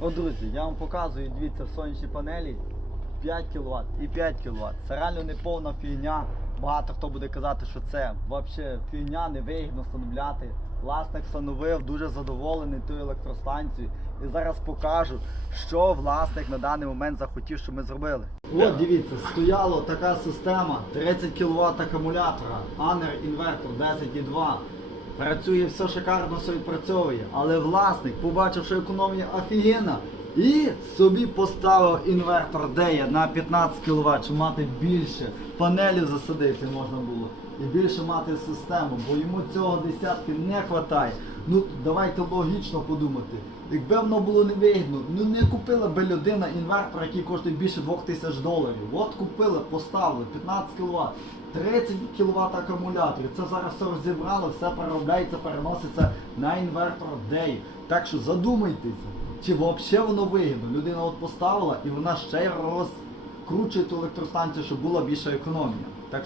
От, друзі, я вам показую, дивіться, сонячні панелі 5 кВт і 5 кВт. Це реально не повна фігня. Багато хто буде казати, що це взагалі фігня, невигідно встановляти. Власник встановив, дуже задоволений тою електростанцією. І зараз покажу, що власник на даний момент захотів, щоб ми зробили. От дивіться, стояла така система 30 кВт акумулятора, Анер інвертор 10,2. Працює все шикарно, все відпрацьовує. Але власник побачив, що економія офігенна. І собі поставив інвертор Дея на 15 кВт, щоб мати більше панелів засадити можна було. І більше мати систему, бо йому цього десятки не вистачає. Ну давайте логічно подумати. Якби воно було невигідно, ну не купила би людина інвертор, який коштує більше 2000 доларів. От купили, поставили 15 кВт. 30 кВт акумуляторів. Це зараз все розібрали, все переробляється, переноситься на інвертор Day. Так що задумайтеся, чи взагалі воно вигідно. Людина от поставила і вона ще розкручує ту електростанцію, щоб була більша економія.